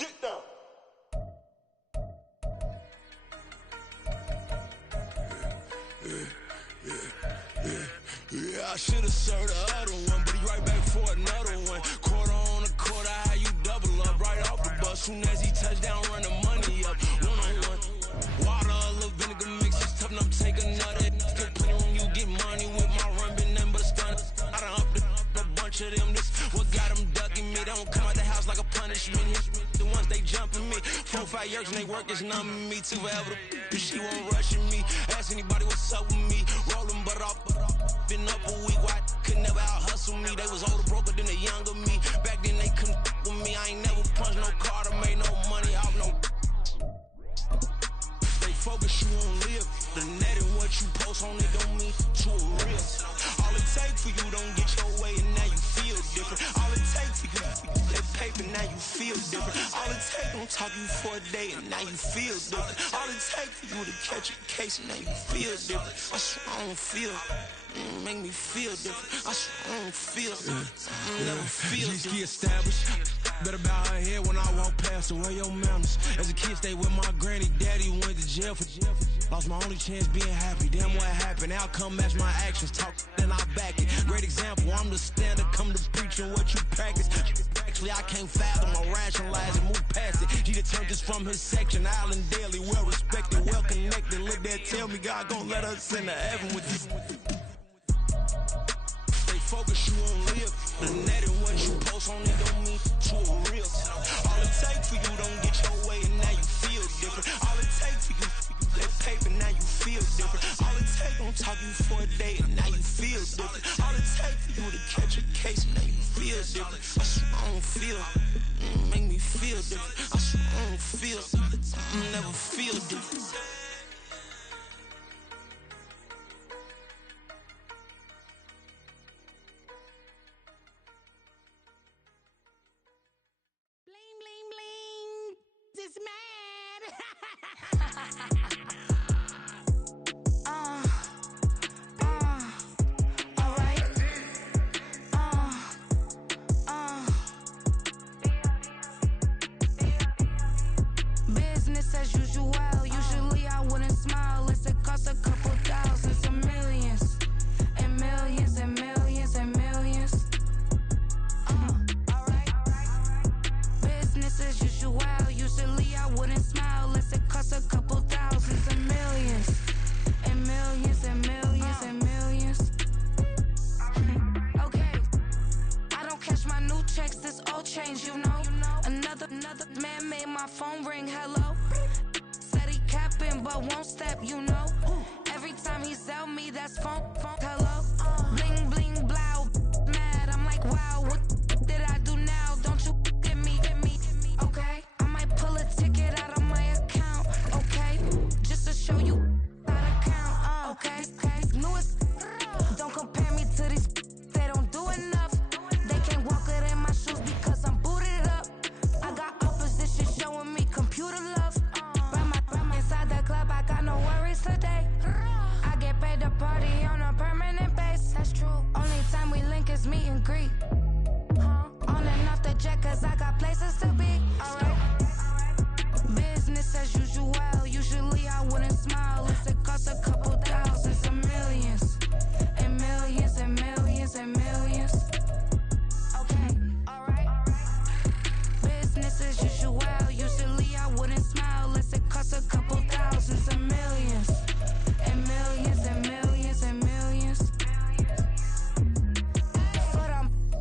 Get down. Yeah, I should've served the other one, but he right back for another one. Quarter on a quarter, how you double up right off the bus. Soon as he touch down, run the money up. 1-on-1. Water, a little vinegar mix, it's tough enough to take another. Get plenty room, you get money with my run, been nothing but a stun. I done up a bunch of them, this what got them ducking me. They don't come out the house like a punishment. The ones they jumping me. 4-5 years and they work is numbing me. Too forever, she won't rushing me. Ask anybody what's up with me. Rolling butt off. Been up a week, why could never out hustle me? They was older, broker than the younger me. Back then they couldn't with me. I ain't never punched no card or made no money off no. They focus you on live. The net and what you post on it don't mean to a real. All it take for you don't get your way and now you feel different. All it take for you that paper now you feel different. All it take don't talk you for a day and now you feel different. All it take for you to catch a case and now you feel different. I swear I don't feel. Make me feel different. I swear I don't feel. Never feel different. Established. Better bow her head when I walk past her. Where your manners? As a kid, stayed with my granny. Daddy went to jail for. Lost my only chance being happy. Damn, what happened? Outcome match my actions. Talk, then I back it. Great example. I'm the standard. Come to preaching what you practice. Actually, I can't fathom or rationalize and move past it. He turned this from his section, Island Daily, well respected, well connected. Look there, tell me God gon' let us into heaven with this. Stay focused, you won't live. The net and what you post on it don't mean to a real. All it takes for you don't get your way and now you feel different. All it takes for you that paper, now you feel different. All it takes don't talk you for a day and now you feel different. All it takes for you to catch a case and now you feel different. I swear I don't feel, make me feel different. I swear I don't feel, never feel different. Bling, bling, bling. This mad. Alright. Business as usual. Usually I wouldn't smile. It's it cost a couple thousands and millions. And millions and millions and millions. Alright. Business as usual. Usually I wouldn't smile unless it cost a couple thousands and millions. And millions and millions and millions. Okay. I don't catch my new checks, this old change, you know. Another man made my phone ring, hello. Said he capping but won't step, you know. Every time he sell me, that's phone, hello. Bling, bling, blow, mad, I'm like, wow, what did I do now? Don't you get me, okay? I might pull a ticket out of my account, okay? Just to show you how to count, okay? Newest, don't compare me to these, they don't do enough. They can't walk it in my shoes because I'm booted up. I got opposition showing me computer love. Ram inside the club, I got no worries today. I get paid to party on a permanent base. That's true. Only time we link is meet and greet. On and off the jet, cause I got places to be. Alright. Business as usual. Usually I wouldn't smile if it cost a couple thousands and millions. And millions and millions and millions. Okay, alright. Business as usual. Usually I wouldn't smile unless it cost a couple thousands and millions. And millions and millions and millions. But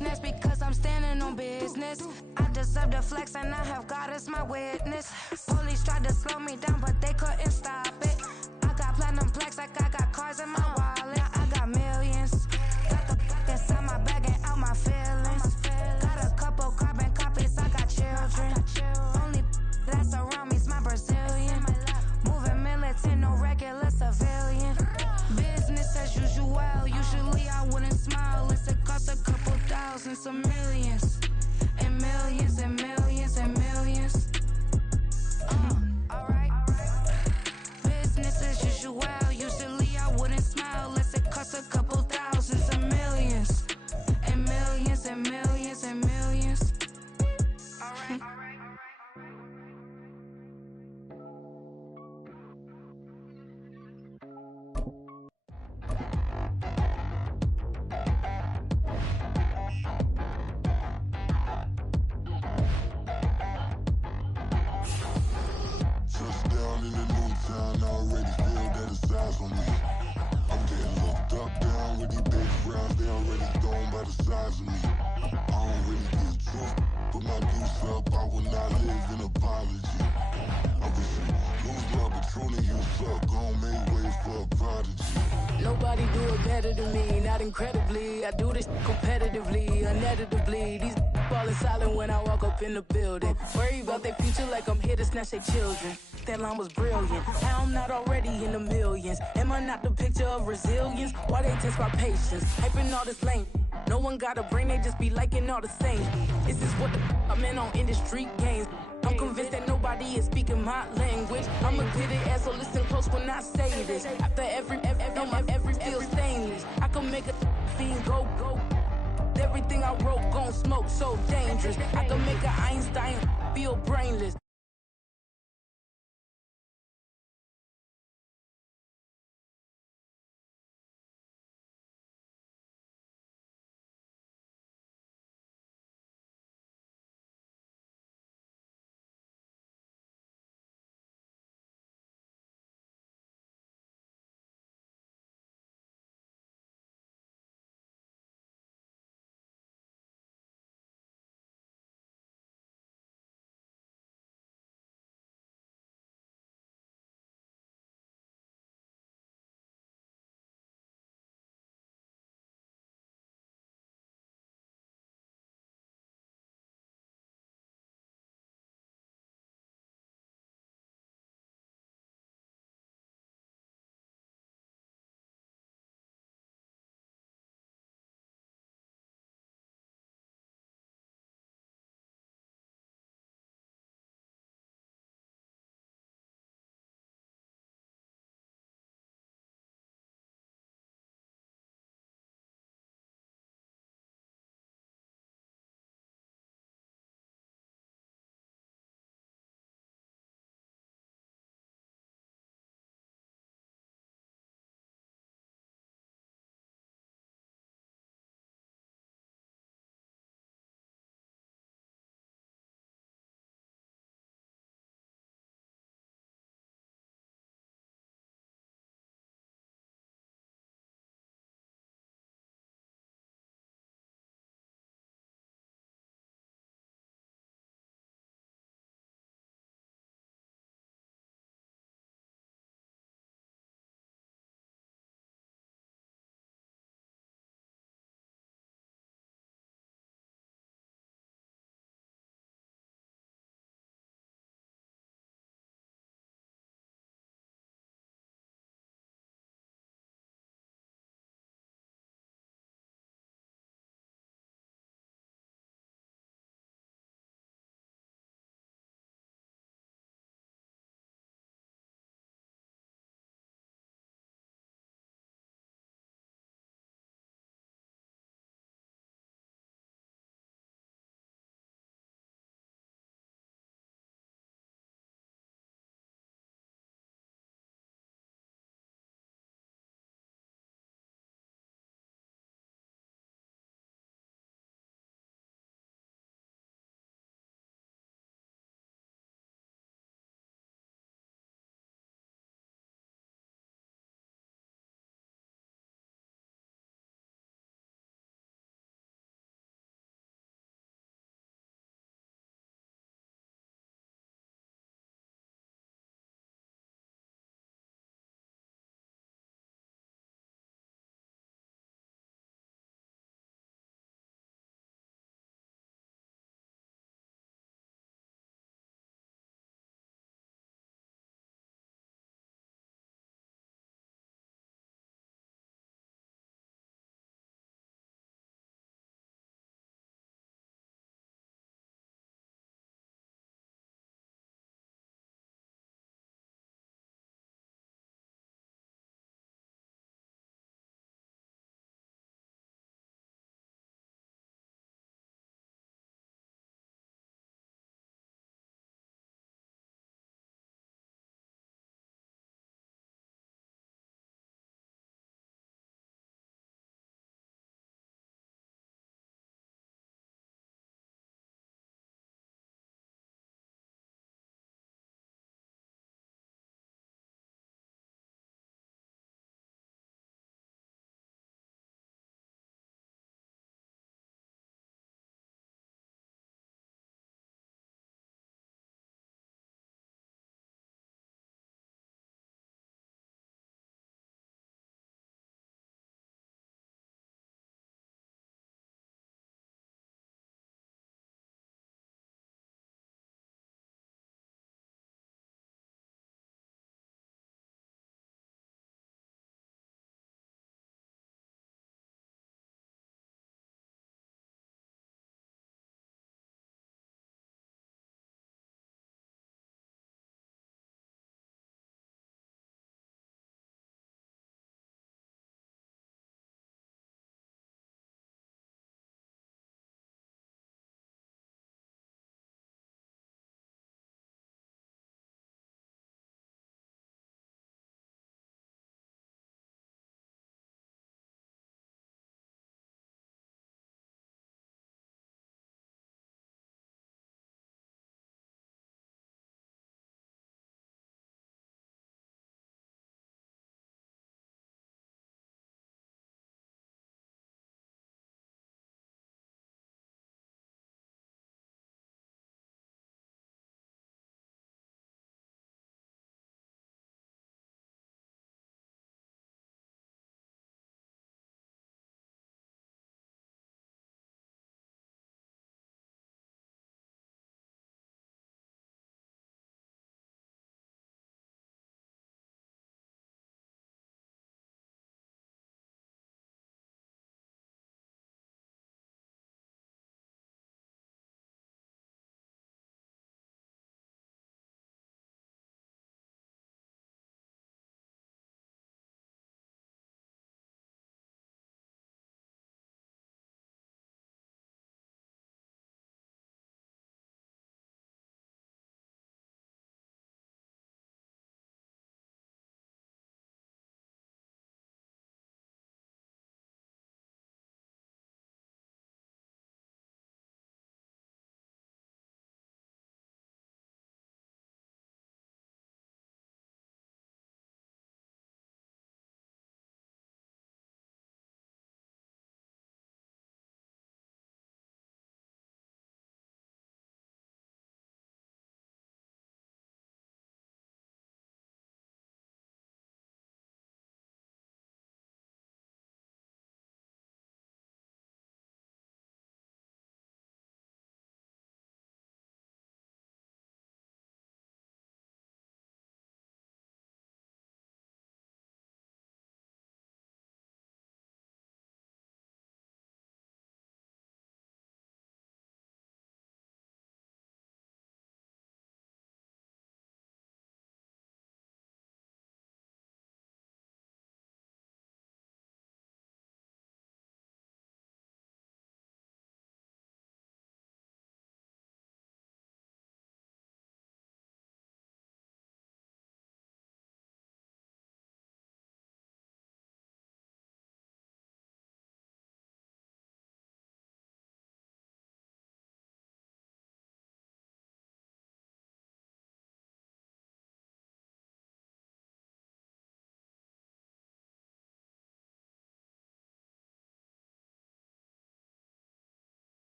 that's because I'm standing on business. I deserve the flex and I have God as my witness. Police tried to slow me down but they couldn't stop it. I got platinum plaques like I got cars in my wallet. I got millions. Got the inside my bag and out my feelings. Got a couple carbon copies, I got children. Only that's around me's my Brazilian. Moving militant, no regular civilian. Business as usual. Usually I wouldn't smile unless it cost a couple thousands of millions. And millions and millions and millions. Alright. Business as usual. Usually I wouldn't smile unless it cost a couple thousands of millions. And millions and millions and millions. Alright. Touchdown in the new town, I already feel that it's eyes on me. I'm getting looked up, down with these big rounds, they already gone by the size of me. I don't really get truth, put my goose up, I will not live in apology. I wish you lose love, but truly you suck, gon' make way for a prodigy. Nobody do it better than me, not incredibly. I do this competitively, uneditably. These falling silent when I walk up in the building. Worry about their future like I'm here to snatch their children. That line was brilliant. How I'm not already in the millions? Am I not the picture of resilience? Why they test my patience? Hyping all this lame. No one got a brain, they just be liking all the same. This is what the I'm in on industry games. I'm convinced that nobody is speaking my language. I'm a good ass, so listen close when I say this. After every feel stainless. I can make a fiend go. Everything I wrote gon' smoke so dangerous. I can make an Einstein feel brainless.